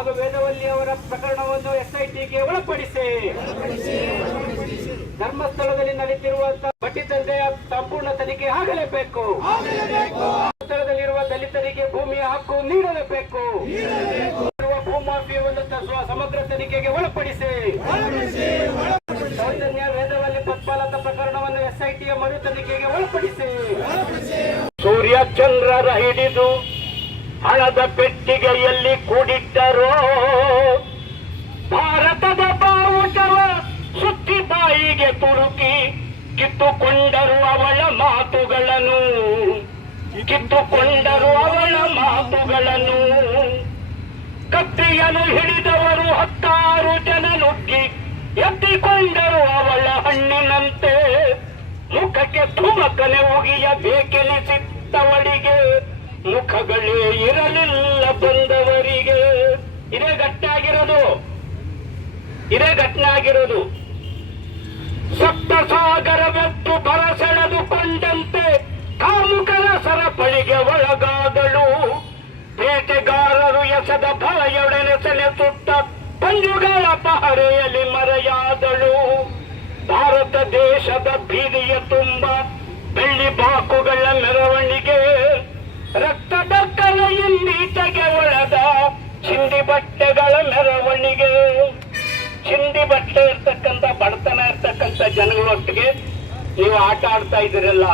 ಹಾಗೂ ವೇದವಲ್ಲಿ ಅವರ ಪ್ರಕರಣವನ್ನು SITಗೆ ಒಳಪಡಿಸಿ ಧರ್ಮಸ್ಥಳದಲ್ಲಿ ನಡೆಯುತ್ತಿರುವಂತಹ ಬಡ್ಡಿ ದಂಧೆಯ ಸಂಪೂರ್ಣ ತನಿಖೆ ಆಗಲೇಬೇಕು. ಸ್ಥಳದಲ್ಲಿರುವ ದಲಿತರಿಗೆ ಭೂಮಿಯ ಹಕ್ಕು ನೀಡಲೇಬೇಕು. ಭೂಮಾಫಿಯಾವನ್ನು ಸಮಗ್ರ ತನಿಖೆಗೆ ಒಳಪಡಿಸಿ ಸೌಜನ್ಯ ವೇದವಲ್ಲಿ ಪದ್ಮಾಲತ ಪ್ರಕರಣವನ್ನು SITಯ ಮರು ತನಿಖೆಗೆ ಒಳಪಡಿಸಿ ಸೂರ್ಯ ಚಂದ್ರರ ಹಿಡಿದು ಹಣದ ಪೆಟ್ಟಿಗೆಯಲ್ಲಿ ಕೂಡಿಟ್ಟರೋ ಭಾರತದ ಬಾವುಟವ ಸುತ್ತಿ ಬಾಯಿಗೆ ತುರುಕಿ ಕಿತ್ತುಕೊಂಡರು ಅವಳ ಮಾತುಗಳನ್ನು ಕತ್ತಿಯನ್ನು ಹಿಡಿದವರು 10 ಜನ ನುಗ್ಗಿ ಎತ್ತಿಕೊಂಡರು ಅವಳ ಹಣ್ಣಿನಂತೆ ಮುಖಕ್ಕೆ ಧುಮಕನೆ ಉಗಿಯಬೇಕೆನಿಸಿದ್ದವಳಿಗೆ ಮುಖಗಳೇ ಇರಲಿಲ್ಲ ಬಂದವರಿಗೆ. ಇದೇ ಘಟನೆ ಆಗಿರೋದು. ಸಪ್ತಸಾಗರವೆತ್ತು ಬರಸೆಳೆದುಕೊಂಡಂತೆ ಕಾಮುಕರ ಸರಪಳಿಗೆ ಒಳಗಾದಳು. ಬೇಟೆಗಾರರು ಎಸೆದ ಭಯೊಡನೆ ಸೆಲೆ ಸುಟ್ಟ ಪಂಜುಗಳ ಪಹರೆಯಲ್ಲಿ ಮರೆಯಾದಳು. ಭಾರತ ದೇಶದ ಬೀದಿಯ ತುಂಬ ಬೆಳ್ಳಿ ಬಾಕುಗಳ ಮೆರವಣಿಗೆ, ರಕ್ತದ ಕಲೆಯಿಂದೀಚೆಗೆ ಒಳದ ಚಿಂದಿ ಬಟ್ಟೆಗಳ ಮೆರವಣಿಗೆ. ಚಿಂದಿ ಬಟ್ಟೆ ಇರ್ತಕ್ಕಂಥ ಬಡತನ ಇರ್ತಕ್ಕಂಥ ಜನಗಳೊಟ್ಟಿಗೆ ನೀವು ಆಟ ಆಡ್ತಾ ಇದ್ದೀರಲ್ಲ,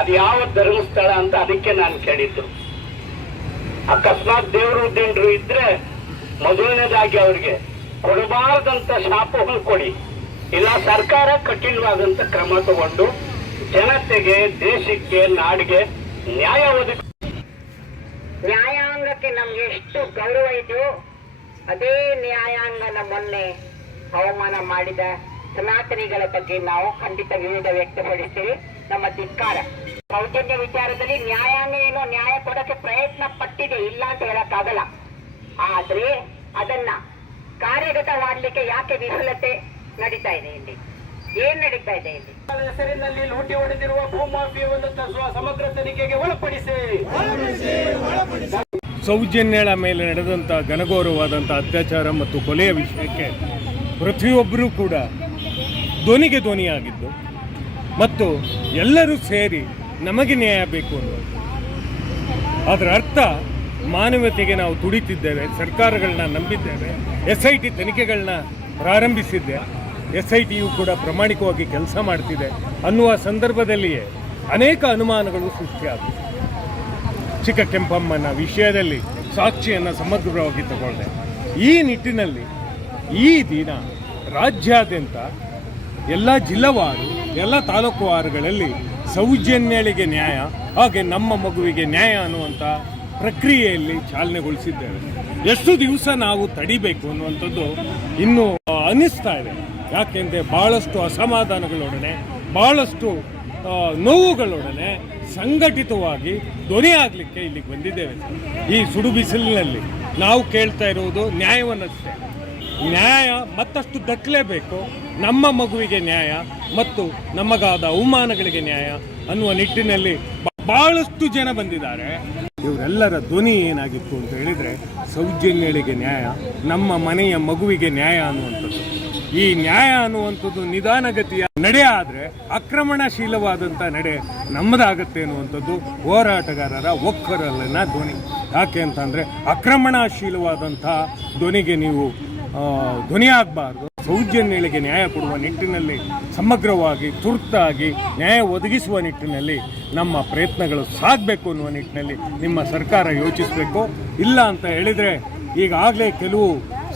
ಅದು ಯಾವ ಧರ್ಮಸ್ಥಳ ಅಂತ ಅದಕ್ಕೆ ನಾನು ಕೇಳಿದ್ದು. ಅಕಸ್ಮಾತ್ ದೇವರು ದಿಂಡ್ರು ಇದ್ರೆ ಮೊದಲನೇದಾಗಿ ಅವ್ರಿಗೆ ಕೊಡಬಾರದಂತ ಶಾಪವನ್ನು ಕೊಡಿ, ಇಲ್ಲ ಸರ್ಕಾರ ಕಠಿಣವಾದಂತ ಕ್ರಮ ತಗೊಂಡು ಜನತೆಗೆ, ದೇಶಕ್ಕೆ, ನಾಡಿಗೆ ನ್ಯಾಯ ಒದಗಿ. ನ್ಯಾಯಾಂಗಕ್ಕೆ ನಮ್ಗೆ ಎಷ್ಟು ಗೌರವ ಇದೆಯೋ ಅದೇ ನ್ಯಾಯಾಂಗನ ಮೊನ್ನೆ ಅವಮಾನ ಮಾಡಿದ ಸನಾತನಿಗಳ ಬಗ್ಗೆ ನಾವು ಖಂಡಿತ ವಿರೋಧ ವ್ಯಕ್ತಪಡಿಸ್ತೀವಿ. ನಮ್ಮ ಧಿಕ್ಕಾರ. ಸೌಜನ್ಯ ವಿಚಾರದಲ್ಲಿ ನ್ಯಾಯಾಂಗ ಏನೋ ನ್ಯಾಯ ಕೊಡಕ್ಕೆ ಪ್ರಯತ್ನ ಪಟ್ಟಿದೆ, ಇಲ್ಲ ಅಂತ ಹೇಳಕ್ಕಾಗಲ್ಲ. ಆದ್ರೆ ಅದನ್ನ ಕಾರ್ಯಗತ ಮಾಡಲಿಕ್ಕೆ ಯಾಕೆ ವಿಫಲತೆ ನಡೀತಾ ಇದೆ? ಇಲ್ಲಿ ಏನ್ ನಡೀತಾ ಇದೆ? ಇಲ್ಲಿ ಹೆಸರಿನಲ್ಲಿ ಲೂಟಿ ಹೊಡೆದಿರುವ ಭೂಮಾಫಿಯಾವನ್ನು ಸಮಗ್ರ ತನಿಖೆಗೆ ಒಳಪಡಿಸಿ. ಸೌಜನ್ಯಳ ಮೇಲೆ ನಡೆದಂಥ ಘನಘೋರವಾದಂಥ ಅತ್ಯಾಚಾರ ಮತ್ತು ಕೊಲೆಯ ವಿಷಯಕ್ಕೆ ಪ್ರತಿಯೊಬ್ಬರೂ ಕೂಡ ಧ್ವನಿಗೆ ಧ್ವನಿಯಾಗಿದ್ದು ಮತ್ತು ಎಲ್ಲರೂ ಸೇರಿ ನಮಗೆ ನ್ಯಾಯ ಬೇಕು ಅನ್ನೋದು. ಅದರ ಅರ್ಥ ಮಾನವತೆಗೆ ನಾವು ತುಡಿತಿದ್ದೇವೆ, ಸರ್ಕಾರಗಳನ್ನ ನಂಬಿದ್ದೇವೆ, SIT ತನಿಖೆಗಳನ್ನ ಪ್ರಾರಂಭಿಸಿದ್ದೆ, SITಯು ಕೂಡ ಪ್ರಾಮಾಣಿಕವಾಗಿ ಕೆಲಸ ಮಾಡ್ತಿದೆ ಅನ್ನುವ ಸಂದರ್ಭದಲ್ಲಿಯೇ ಅನೇಕ ಅನುಮಾನಗಳು ಸೃಷ್ಟಿಯಾಗಿವೆ. ಚಿಕ್ಕ ಕೆಂಪಮ್ಮನ ವಿಷಯದಲ್ಲಿ ಸಾಕ್ಷಿಯನ್ನು ಸಮಗ್ರವಾಗಿ ತಗೊಂಡೆ. ಈ ನಿಟ್ಟಿನಲ್ಲಿ ಈ ದಿನ ರಾಜ್ಯಾದ್ಯಂತ ಎಲ್ಲ ಜಿಲ್ಲಾವಾರು, ಎಲ್ಲ ತಾಲೂಕುವಾರುಗಳಲ್ಲಿ ಸೌಜನ್ಯಳಿಗೆ ನ್ಯಾಯ, ಹಾಗೆ ನಮ್ಮ ಮಗುವಿಗೆ ನ್ಯಾಯ ಅನ್ನುವಂಥ ಪ್ರಕ್ರಿಯೆಯಲ್ಲಿ ಚಾಲನೆಗೊಳಿಸಿದ್ದೇವೆ. ಎಷ್ಟು ದಿವಸ ನಾವು ತಡಿಬೇಕು ಅನ್ನುವಂಥದ್ದು ಇನ್ನೂ ಅನ್ನಿಸ್ತಾ ಇದೆ. ಯಾಕೆಂದರೆ ಭಾಳಷ್ಟು ಅಸಮಾಧಾನಗಳೊಡನೆ, ಭಾಳಷ್ಟು ನೋವುಗಳೊಡನೆ ಸಂಘಟಿತವಾಗಿ ಧ್ವನಿ ಆಗಲಿಕ್ಕೆ ಇಲ್ಲಿಗೆ ಬಂದಿದ್ದೇವೆ. ಈ ಸುಡು ಬಿಸಿಲಿನಲ್ಲಿ ನಾವು ಕೇಳ್ತಾ ಇರುವುದು ನ್ಯಾಯವನ್ನಷ್ಟೇ. ನ್ಯಾಯ ಮತ್ತಷ್ಟು ದಕ್ಕಲೇಬೇಕು. ನಮ್ಮ ಮಗುವಿಗೆ ನ್ಯಾಯ ಮತ್ತು ನಮಗಾದ ಅವಮಾನಗಳಿಗೆ ನ್ಯಾಯ ಅನ್ನುವ ನಿಟ್ಟಿನಲ್ಲಿ ಬಹಳಷ್ಟು ಜನ ಬಂದಿದ್ದಾರೆ. ಇವರೆಲ್ಲರ ಧ್ವನಿ ಏನಾಗಿತ್ತು ಅಂತ ಹೇಳಿದರೆ ಸೌಜನ್ಯಳಿಗೆ ನ್ಯಾಯ, ನಮ್ಮ ಮನೆಯ ಮಗುವಿಗೆ ನ್ಯಾಯ ಅನ್ನುವಂಥದ್ದು. ಈ ನ್ಯಾಯ ಅನ್ನುವಂಥದ್ದು ನಿಧಾನಗತಿಯ ನಡೆ ಆದರೆ ಆಕ್ರಮಣಶೀಲವಾದಂಥ ನಡೆ ನಮ್ಮದಾಗತ್ತೆ ಅನ್ನುವಂಥದ್ದು ಹೋರಾಟಗಾರರ ಒಕ್ಕರಲ್ಲಿನ ಧ್ವನಿ. ಯಾಕೆ ಅಂತಂದರೆ ಆಕ್ರಮಣಶೀಲವಾದಂಥ ಧ್ವನಿಗೆ ನೀವು ಧ್ವನಿ ಆಗಬಾರ್ದು. ಸೌಜನ್ಯಳಿಗೆ ನ್ಯಾಯ ಕೊಡುವ ನಿಟ್ಟಿನಲ್ಲಿ ಸಮಗ್ರವಾಗಿ, ತುರ್ತಾಗಿ ನ್ಯಾಯ ಒದಗಿಸುವ ನಿಟ್ಟಿನಲ್ಲಿ ನಮ್ಮ ಪ್ರಯತ್ನಗಳು ಸಾಗಬೇಕು ಅನ್ನುವ ನಿಟ್ಟಿನಲ್ಲಿ ನಿಮ್ಮ ಸರ್ಕಾರ ಯೋಚಿಸಬೇಕು. ಇಲ್ಲ ಅಂತ ಹೇಳಿದರೆ ಈಗಾಗಲೇ ಕೆಲವು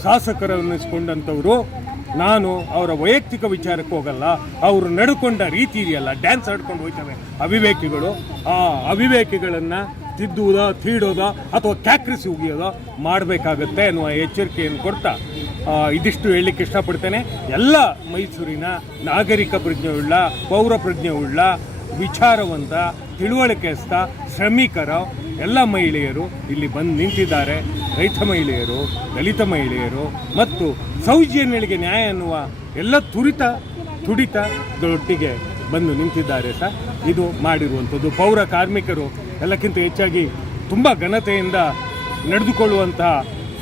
ಶಾಸಕರು ಅನ್ನಿಸ್ಕೊಂಡಂಥವರು, ನಾನು ಅವರ ವೈಯಕ್ತಿಕ ವಿಚಾರಕ್ಕೆ ಹೋಗಲ್ಲ, ಅವರು ನಡ್ಕೊಂಡ ರೀತಿ ಇದೆಯಲ್ಲ, ಡ್ಯಾನ್ಸ್ ಆಡ್ಕೊಂಡು ಹೋಗ್ತವೆ ಅವಿವೇಕಿಗಳು, ಆ ಅವಿವೇಕಿಗಳನ್ನು ತಿದ್ದುವುದೋ, ತೀಡೋದೋ ಅಥವಾ ಕ್ಯಾಕ್ರಿಸಿ ಉಗಿಯೋದೋ ಮಾಡಬೇಕಾಗತ್ತೆ ಅನ್ನುವ ಎಚ್ಚರಿಕೆಯನ್ನು ಕೊಡ್ತಾ ಇದಿಷ್ಟು ಹೇಳಲಿಕ್ಕೆ ಇಷ್ಟಪಡ್ತೇನೆ. ಎಲ್ಲ ಮೈಸೂರಿನ ನಾಗರಿಕ ಪ್ರಜ್ಞೆಯುಳ್ಳ, ಪೌರ ಪ್ರಜ್ಞೆಯುಳ್ಳ, ವಿಚಾರವಂತ, ತಿಳುವಳಿಕೆಸ್ಥ, ಶ್ರಮಿಕರ ಎಲ್ಲ ಮಹಿಳೆಯರು ಇಲ್ಲಿ ಬಂದು ನಿಂತಿದ್ದಾರೆ. ರೈತ ಮಹಿಳೆಯರು, ದಲಿತ ಮಹಿಳೆಯರು ಮತ್ತು ಸೌಜನ್ಯಳಿಗೆ ನ್ಯಾಯ ಅನ್ನುವ ಎಲ್ಲ ತುಡಿತಗಳೊಟ್ಟಿಗೆ ಬಂದು ನಿಂತಿದ್ದಾರೆ ಸರ್. ಇದು ಮಾಡಿರುವಂಥದ್ದು ಪೌರ ಕಾರ್ಮಿಕರು ಎಲ್ಲಕ್ಕಿಂತ ಹೆಚ್ಚಾಗಿ ತುಂಬ ಘನತೆಯಿಂದ ನಡೆದುಕೊಳ್ಳುವಂತಹ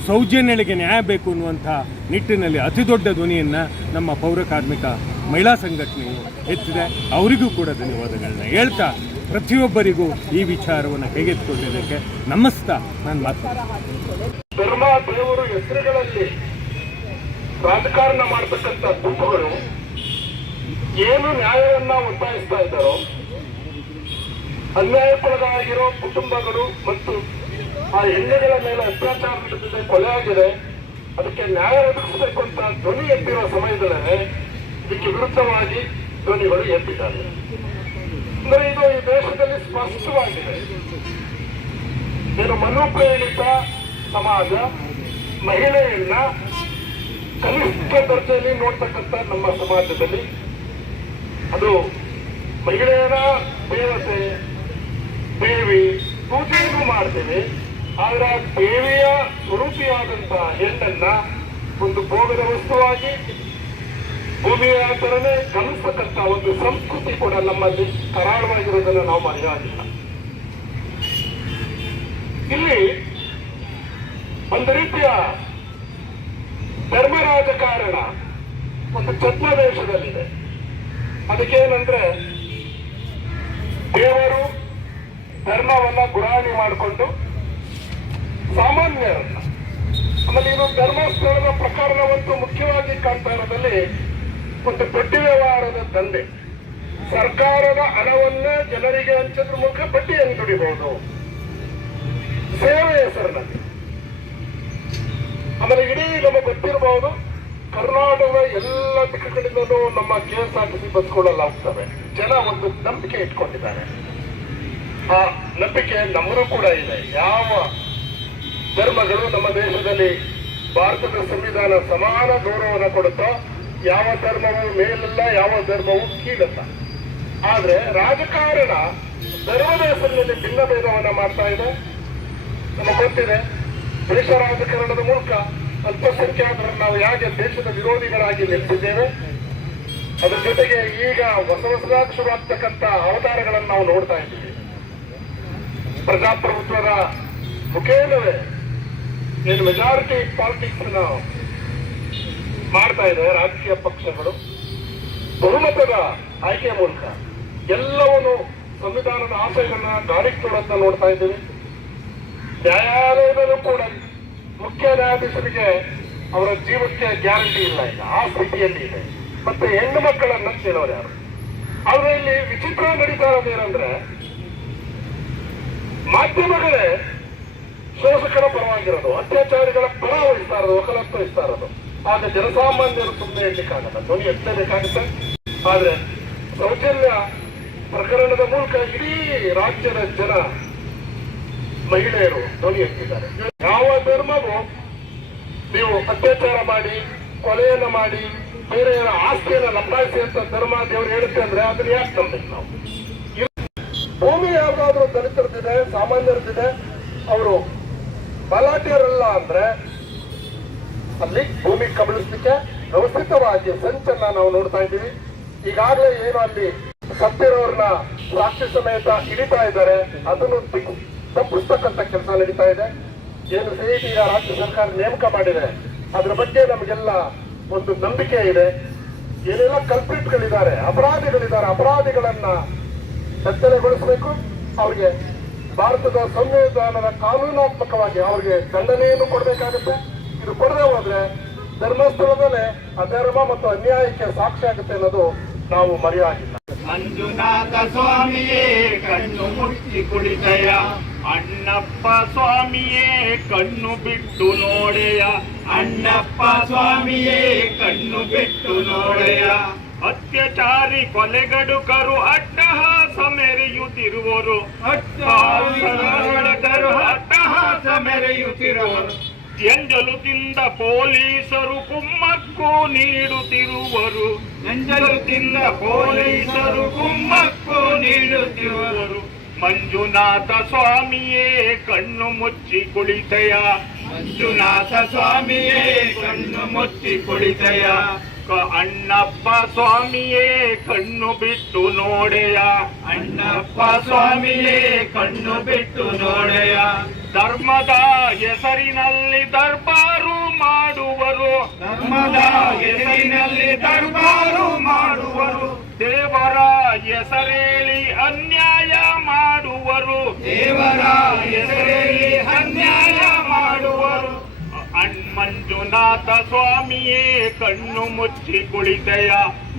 ಸೌಜನ್ಯಗಳಿಗೆ ನ್ಯಾಯ ಬೇಕು ಅನ್ನುವಂಥ ನಿಟ್ಟಿನಲ್ಲಿ ಅತಿ ದೊಡ್ಡ ಧ್ವನಿಯನ್ನು ನಮ್ಮ ಪೌರ ಕಾರ್ಮಿಕ ಮಹಿಳಾ ಸಂಘಟನೆಯು ಎತ್ತಿದೆ. ಅವರಿಗೂ ಕೂಡ ಧನ್ಯವಾದಗಳನ್ನ ಹೇಳ್ತಾ ಪ್ರತಿಯೊಬ್ಬರಿಗೂ ಈ ವಿಚಾರವನ್ನು ಕೈಗೆತ್ತಿಕೊಂಡಿದ್ದಕ್ಕೆ ನಮಸ್ತಾ ನಾನು ಮಾತಾಡ್ತೀನಿ. ಧರ್ಮ ದೇವರು ಹೆಸರುಗಳಲ್ಲಿ ರಾಜಕಾರಣ ಮಾಡತಕ್ಕಂಥ ಗುಂಪುಗಳು ಏನು ನ್ಯಾಯವನ್ನ ಒತ್ತಾಯಿಸ್ತಾ ಇದ್ದಾರೋ, ಅನ್ಯಾಯಕ್ಕೊಳಗಾಗಿರೋ ಕುಟುಂಬಗಳು ಮತ್ತು ಆ ಹೆಣ್ಣುಗಳ ಮೇಲೆ ಅತ್ಯಾಚಾರ ನಡೆದಿದೆ, ಕೊಲೆ ಆಗಿದೆ, ಅದಕ್ಕೆ ನ್ಯಾಯ ಒದಗಿಸಬೇಕು ಅಂತ ಧ್ವನಿ ಎತ್ತಿರೋ ಸಮಯದಲ್ಲೇ ಇದಕ್ಕೆ ವಿರುದ್ಧವಾಗಿ ಧ್ವನಿಗಳು ಎತ್ತಿದ್ದಾರೆ. ಅಂದ್ರೆ ಇದು ಈ ದೇಶದಲ್ಲಿ ಸ್ಪಷ್ಟವಾಗಿದೆ. ಏನು ಮನೋಪ್ರೇರಿತ ಸಮಾಜ ಮಹಿಳೆಯನ್ನ ಕನಿಷ್ಠ ದರ್ಜೆಯಲ್ಲಿ ನೋಡ್ತಕ್ಕಂಥ ನಮ್ಮ ಸಮಾಜದಲ್ಲಿ ಅದು ಮಹಿಳೆಯರ ದೇವತೆ ದೇವಿ ಪೂಜೆಯನ್ನು ಮಾಡ್ತೇವೆ. ಆದ್ರೆ ಆ ದೇವಿಯ ಸ್ವರೂಪಿಯಾದಂತ ಹೆಣ್ಣನ್ನ ಒಂದು ಭೋಗದ ವಸ್ತುವಾಗಿ ಭೂಮಿಯ ತರನೇ ಗಮನಿಸತಕ್ಕಂಥ ಒಂದು ಸಂಸ್ಕೃತಿ ಕೂಡ ನಮ್ಮಲ್ಲಿ ಕರಾಳವಾಗಿರೋದನ್ನು ನಾವು ಮರೆಯಾಗಿಲ್ಲ. ಇಲ್ಲಿ ಒಂದು ರೀತಿಯ ಧರ್ಮ ರಾಜಕಾರಣ ಒಂದು ಛದ್ಮವೇಷದಲ್ಲಿದೆ. ಅದಕ್ಕೇನಂದ್ರೆ ದೇವರು ಧರ್ಮವನ್ನ ಗುರಾಣಿ ಮಾಡಿಕೊಂಡು ಸಾಮಾನ್ಯರನ್ನ, ಆಮೇಲೆ ಇದು ಧರ್ಮಸ್ಥಳದ ಪ್ರಕರಣವಂತೂ ಮುಖ್ಯವಾಗಿ ಕಾಣ್ತಾ ಇರೋದಲ್ಲಿ ಒಂದು ಬಡ್ಡಿ ವ್ಯವಹಾರದ ದಂಧೆ. ಸರ್ಕಾರದ ಹಣವನ್ನೇ ಜನರಿಗೆ ಹಂಚೋದ್ರ ಮೂಲಕ ಬಡ್ಡಿಯನ್ನು ದುಡಿಬಹುದು ಸೇವೆ ಹೆಸರಿನಲ್ಲಿ. ಆಮೇಲೆ ಇಡೀ ನಮಗೆ ಗೊತ್ತಿರಬಹುದು, ಕರ್ನಾಟಕದ ಎಲ್ಲ ದಿಕ್ಕುಗಳಿಂದಲೂ ನಮ್ಮ KSRTC ಬಸ್ಗಳೆಲ್ಲ ಹೋಗ್ತವೆ. ಜನ ಒಂದು ನಂಬಿಕೆ ಇಟ್ಕೊಂಡಿದ್ದಾರೆ. ಆ ನಂಬಿಕೆ ನಮ್ಮರೂ ಕೂಡ ಇದೆ. ಯಾವ ಧರ್ಮಗಳು ನಮ್ಮ ದೇಶದಲ್ಲಿ ಭಾರತದ ಸಂವಿಧಾನ ಸಮಾನ ಗೌರವನ ಕೊಡುತ್ತೋ, ಯಾವ ಧರ್ಮವೂ ಮೇಲಲ್ಲ, ಯಾವ ಧರ್ಮವೂ ಕೀಳಲ್ಲ. ಆದ್ರೆ ರಾಜಕಾರಣ ಧರ್ಮದ ಹೆಸರಿನಲ್ಲಿ ಭಿನ್ನ ಭೇದವನ್ನ ಮಾಡ್ತಾ ಇದೆ. ನಮಗೆ ಗೊತ್ತಿದೆ, ದೇಶ ರಾಜಕಾರಣದ ಮೂಲಕ ಅಲ್ಪಸಂಖ್ಯಾತರನ್ನು ನಾವು ಹೇಗೆ ದೇಶದ ವಿರೋಧಿಗಳಾಗಿ ನಿಲ್ಲಿಸಿದ್ದೇವೆ. ಅದ್ರ ಜೊತೆಗೆ ಈಗ ಹೊಸದಾಗಿ ಶುರುವಾಗ್ತಕ್ಕಂಥ ಅವತಾರಗಳನ್ನು ನಾವು ನೋಡ್ತಾ ಇದ್ದೀವಿ. ಪ್ರಜಾಪ್ರಭುತ್ವದ ಮುಖೇನವೇ ಏನು ಮೆಜಾರಿಟಿ ಪಾಲಿಟಿಕ್ಸ್ ಮಾಡ್ತಾ ಇದೆ ರಾಜಕೀಯ ಪಕ್ಷಗಳು. ಬಹುಮತದ ಆಯ್ಕೆ ಮೂಲಕ ಎಲ್ಲವನ್ನು ಸಂವಿಧಾನದ ಆಶಯಗಳನ್ನ ಗಾಳಿಗೆ ತೊಡೋದನ್ನ ನೋಡ್ತಾ ಇದ್ದೀವಿ. ನ್ಯಾಯಾಲಯದಲ್ಲೂ ಕೂಡ ಮುಖ್ಯ ನ್ಯಾಯಾಧೀಶರಿಗೆ ಅವರ ಜೀವಕ್ಕೆ ಗ್ಯಾರಂಟಿ ಇಲ್ಲ, ಈಗ ಆ ಸ್ಥಿತಿಯಲ್ಲಿ ಇದೆ. ಮತ್ತೆ ಹೆಣ್ಣು ಮಕ್ಕಳನ್ನ ಕೇಳೋರು ಯಾರು? ಆದ್ರೆ ಇಲ್ಲಿ ವಿಚಿತ್ರ ನಡೀತಾ ಇರೋದೇನಂದ್ರೆ, ಮಾಧ್ಯಮಗಳೇ ಶೋಷಕರ ಪರವಾಗಿರೋದು, ಅತ್ಯಾಚಾರಿಗಳ ಪರ ವಹಿಸ್ತಾ ಇರೋದು, ವಕಾಲತ್ತು ವಹಿಸ್ತಾ ಇರೋದು. ಆಗ ಜನಸಾಮಾನ್ಯರು ಸುಮ್ಮನೆ ಹೇಳಲಿಕ್ಕಾಗಲ್ಲ, ಧ್ವನಿ ಎತ್ತಲೇಬೇಕಾಗುತ್ತೆ. ಆದ್ರೆ ಸೌಜನ್ಯ ಪ್ರಕರಣದ ಮೂಲಕ ಇಡೀ ರಾಜ್ಯದ ಜನ ಮಹಿಳೆಯರು ಧ್ವನಿ ಎತ್ತಿದ್ದಾರೆ. ಯಾವ ಧರ್ಮವು ನೀವು ಅತ್ಯಾಚಾರ ಮಾಡಿ, ಕೊಲೆಯನ್ನ ಮಾಡಿ, ಬೇರೆಯವರ ಆಸ್ತಿಯನ್ನು ಲಂಬಾಯಿಸಿ ಅಂತ ಧರ್ಮ ದೇವರು ಹೇಳುತ್ತೆ ಅಂದ್ರೆ ಅದನ್ನ ಯಾಕೆ ನಂಬಬೇಕು ನಾವು? ಭೂಮಿ ಯಾವ್ದಾದ್ರು ದಲಿತರದಿದೆ, ಸಾಮಾನ್ಯರದಿದೆ, ಅವರು ಬಲಾಢ್ಯರಲ್ಲ ಅಂದ್ರೆ ಅಲ್ಲಿ ಭೂಮಿ ಕಬಳಿಸ್ಲಿಕ್ಕೆ ವ್ಯವಸ್ಥಿತವಾಗಿ ಸಂಚನ್ನ ನಾವು ನೋಡ್ತಾ ಇದ್ದೀವಿ. ಈಗಾಗಲೇ ಏನು ಅಲ್ಲಿ ಸತ್ತಿರೋರ್ನ ಸಾಕ್ಷಿ ಸಮೇತ ಹಿಡಿತಾ ಇದ್ದಾರೆ, ಅದನ್ನು ತಪ್ಪಿಸ್ತಕ್ಕಂಥ ಕೆಲಸ ನಡೀತಾ ಇದೆ. ಏನು CID ರಾಜ್ಯ ಸರ್ಕಾರ ನೇಮಕ ಮಾಡಿದೆ, ಅದ್ರ ಬಗ್ಗೆ ನಮಗೆಲ್ಲ ಒಂದು ನಂಬಿಕೆ ಇದೆ. ಏನೆಲ್ಲ ಕಲ್ಪಿಟ್ಗಳಿದ್ದಾರೆ, ಅಪರಾಧಿಗಳಿದ್ದಾರೆ, ಅಪರಾಧಿಗಳನ್ನ ಸಚ್ಚಲೆಗೊಳಿಸಬೇಕು. ಅವ್ರಿಗೆ ಭಾರತದ ಸಂವಿಧಾನದ ಕಾನೂನಾತ್ಮಕವಾಗಿ ಅವ್ರಿಗೆ ದಂಡನೆಯನ್ನು ಕೊಡಬೇಕಾಗುತ್ತೆ. ಇದು ಕೊಡದೆ ಹೋದ್ರೆ ಧರ್ಮಸ್ಥಳದಲ್ಲೇ ಅಧರ್ಮ ಮತ್ತು ಅನ್ಯಾಯಕ್ಕೆ ಸಾಕ್ಷಿ ಆಗುತ್ತೆ ಅನ್ನೋದು ನಾವು ಮರೆಯಾಗಿಲ್ಲ. ಮಂಜುನಾಥ ಸ್ವಾಮಿಯೇ ಕಣ್ಣು ಮುಚ್ಚಿ ಕುಳಿತಯ, ಅಣ್ಣಪ್ಪ ಸ್ವಾಮಿಯೇ ಕಣ್ಣು ಬಿಟ್ಟು ನೋಡೆಯ, ಅಣ್ಣಪ್ಪ ಸ್ವಾಮಿಯೇ ಕಣ್ಣು ಬಿಟ್ಟು ನೋಡೆಯ. ಅತ್ಯಾಚಾರಿ ಕೊಲೆಗಡುಕರು ಅಟ್ಟಹಾಸ ಮೆರೆಯುತ್ತಿರುವರು, ಅಟ್ಟಹಾಸ ಮೆರೆಯುತ್ತಿರುವರು. ಎಂಜಲುತಿಂದ ಪೊಲೀಸರು ಕುಮ್ಮಕ್ಕು ನೀಡುತ್ತಿರುವರು, ಎಂಜಲುತಿಂದ ಪೊಲೀಸರು ಕುಮ್ಮಕ್ಕು ನೀಡುತ್ತಿರುವರು. ಮಂಜುನಾಥ ಸ್ವಾಮಿಯೇ ಕಣ್ಣು ಮುಚ್ಚಿ ಕುಳಿತಯ, ಮಂಜುನಾಥ ಸ್ವಾಮಿಯೇ ಕಣ್ಣು ಮುಚ್ಚಿ ಕುಳಿತಯ. ಅಣ್ಣಪ್ಪ ಸ್ವಾಮಿಯೇ ಕಣ್ಣು ಬಿಟ್ಟು ನೋಡೆಯ, ಅಣ್ಣಪ್ಪ ಸ್ವಾಮಿಯೇ ಕಣ್ಣು ಬಿಟ್ಟು ನೋಡೆಯ. ಧರ್ಮದ ಹೆಸರಿನಲ್ಲಿ ದರ್ಬಾರ್ ಧರ್ಮದ ಹೆಸರಿನಲ್ಲಿ ದರ್ಬಾರು ಮಾಡುವರು, ದೇವರ ಹೆಸರೇಳಿ ಅನ್ಯಾಯ ಮಾಡುವರು, ದೇವರ ಹೆಸರೇಳಿ ಅನ್ಯಾಯ ಮಾಡುವರು. ಮಂಜುನಾಥ ಸ್ವಾಮಿಯೇ ಕಣ್ಣು ಮುಚ್ಚಿ ಕುಳಿತೆಯ,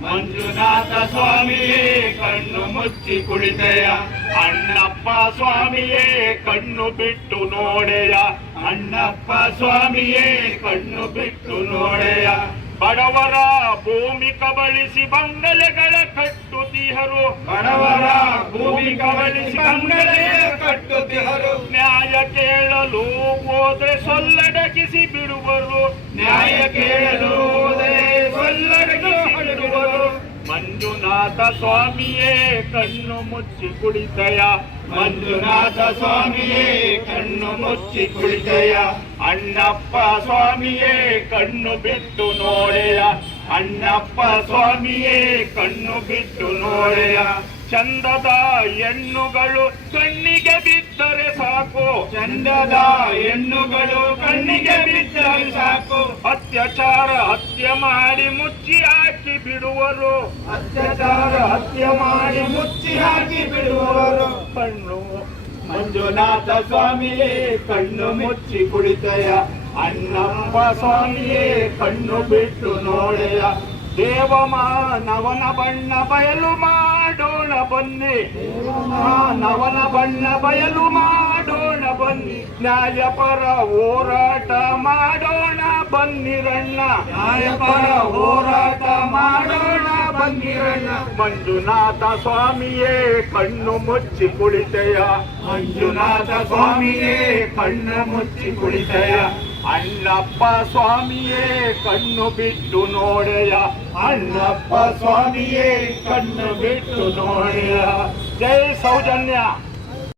ಮಂಜುನಾಥ ಸ್ವಾಮಿಯೇ ಕಣ್ಣು ಮುಚ್ಚಿ ಕುಳಿತೆಯ, ಅಣ್ಣಪ್ಪ ಸ್ವಾಮಿಯೇ ಕಣ್ಣು ಬಿಟ್ಟು ನೋಡೆಯ, ಅಣ್ಣಪ್ಪ ಸ್ವಾಮಿಯೇ ಕಣ್ಣು ಬಿಟ್ಟು ನೋಡೆಯ. ಬಡವರ ಭೂಮಿ ಕಬಳಿಸಿ ಬಂಗಲೆಗಳ ಕಟ್ಟುತ್ತಿಹರು, ಬಡವರ ಭೂಮಿ ಕಬಳಿಸಿ ಬಂಗಲೆ ಕಟ್ಟುತ್ತಿಹರು. ನ್ಯಾಯ ಕೇಳಲು ಹೋದ್ರೆ ಸೊಲ್ಲಡಗಿಸಿ ಬಿಡುವರು, ನ್ಯಾಯ ಕೇಳಲು ಹೋದ್ರೆ ಸೊಲ್ಲಡಗಿಸಿ ಬಿಡುವರು. ಮಂಜುನಾಥ ಸ್ವಾಮಿಯೇ ಕಣ್ಣು ಮುಚ್ಚಿ ಕುಳಿತೆಯ, ಮಂಜುನಾಥ ಸ್ವಾಮಿಯೇ ಕಣ್ಣು ಮುಚ್ಚಿ ಕುಳಿತೆಯ, ಅಣ್ಣಪ್ಪ ಸ್ವಾಮಿಯೇ ಕಣ್ಣು ಬಿಟ್ಟು ನೋಡೆಯ, ಅಣ್ಣಪ್ಪ ಸ್ವಾಮಿಯೇ ಕಣ್ಣು ಬಿಟ್ಟು ನೋಡೆಯ. ಚಂದದ ಹೆಣ್ಣುಗಳು ಕಣ್ಣಿಗೆ ಬಿದ್ದರೆ ಸಾಕು, ಚಂದದ ಹೆಣ್ಣುಗಳು ಕಣ್ಣಿಗೆ ಬಿದ್ದರೆ ಸಾಕು. ಅತ್ಯಾಚಾರ ಹತ್ಯೆ ಮಾಡಿ ಮುಚ್ಚಿ ಹಾಕಿ ಬಿಡುವರು, ಅತ್ಯಾಚಾರ ಹತ್ಯೆ ಮಾಡಿ ಮುಚ್ಚಿ ಹಾಕಿ ಬಿಡುವರು. ಕಣ್ಣು ಮಂಜುನಾಥ ಸ್ವಾಮಿಯೇ ಕಣ್ಣು ಮುಚ್ಚಿ ಕುಳಿತೆಯ, ಅಣ್ಣಪ್ಪ ಸ್ವಾಮಿಯೇ ಕಣ್ಣು ಬಿಟ್ಟು ನೋಡೆಯ. ದೇವಮಾನವನ ಬಣ್ಣ ಬಯಲು ಮಾಡೋಣ ಬನ್ನಿ, ಮಾನವನ ಬಣ್ಣ ಬಯಲು ಮಾಡೋಣ ಬನ್ನಿ. ನ್ಯಾಯಪರ ಹೋರಾಟ ಮಾಡೋಣ ಬನ್ನಿರಣ್ಣ, ನ್ಯಾಯಪರ ಹೋರಾಟ ಮಾಡೋಣ ಬನ್ನಿರಣ್ಣ. ಮಂಜುನಾಥ ಸ್ವಾಮಿಯೇ ಕಣ್ಣು ಮುಚ್ಚಿ ಕುಳಿತೆಯ, ಮಂಜುನಾಥ ಸ್ವಾಮಿಯೇ ಕಣ್ಣು ಮುಚ್ಚಿ ಕುಳಿತೆಯ, ಅಣ್ಣಪ್ಪ ಸ್ವಾಮಿಯೇ ಕಣ್ಣು ಬಿಟ್ಟು ನೋಡೆಯ, ಅಣ್ಣಪ್ಪ ಸ್ವಾಮಿಯೇ ಕಣ್ಣು ಬಿಟ್ಟು ನೋಡೆಯ. ಜೈ ಸೌಜನ್ಯ.